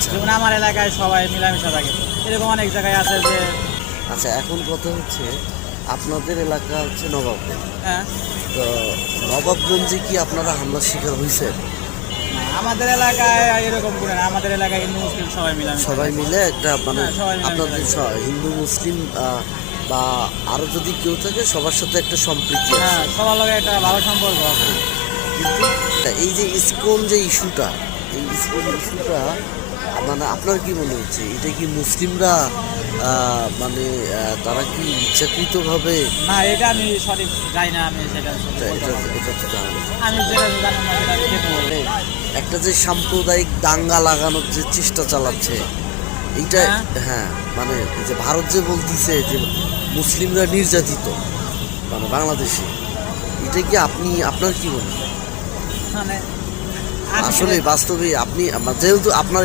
আচ্ছা যেমন আমার এলাকায় সবাই মিলামিশা থাকে, এরকম অনেক জায়গায় আছে যে আচ্ছা, এখন কথা হচ্ছে আপনাদের এলাকা হচ্ছে নবাবগঞ্জ, হ্যাঁ, তো নবাবগঞ্জে কি আপনারা হামলার শিকার হয়েছেন? না, আমাদের এলাকায় এরকম করে না, আমাদের এলাকায় হিন্দু মুসলিম সবাই মিলামিশা সবাই থাকে। মিলে একটা মানে হ্যাঁ, সবাই মিলে আপনাদের হিন্দু মুসলিম বা আরো যদি কেউ থাকে সবার সাথে একটা সম্প্রীতি আছে। হ্যাঁ, সবার লগে একটা ভালো সম্পর্ক আছে। কিন্তু এই যে ইসকন যে ইস্যুটা, এই ইসকন ইস্যুটা মানে আপনার কি মনে হচ্ছে এটা কি মুসলিমরা মানে তারা কি ইচ্ছাকৃতভাবে না, এটা আমি সঠিক জানি না, আমি সেটা সঠিক বলতে এটা পারবো না। এটা তো জানেন। আমি যেটা জানি না সেটা আমি ঠিক বলবো। একটা যে সাম্প্রদায়িক দাঙ্গা লাগানোর যে চেষ্টা চালাচ্ছে এইটা, হ্যাঁ। হ্যাঁ মানে এই যে ভারত যে বলতেছে যে মুসলিমরা নির্যাতিত মানে বাংলাদেশে, এটা কি আপনার কি মনে হয়? মানে আমি আসলে বাস্তবে আপনি যেহেতু আপনার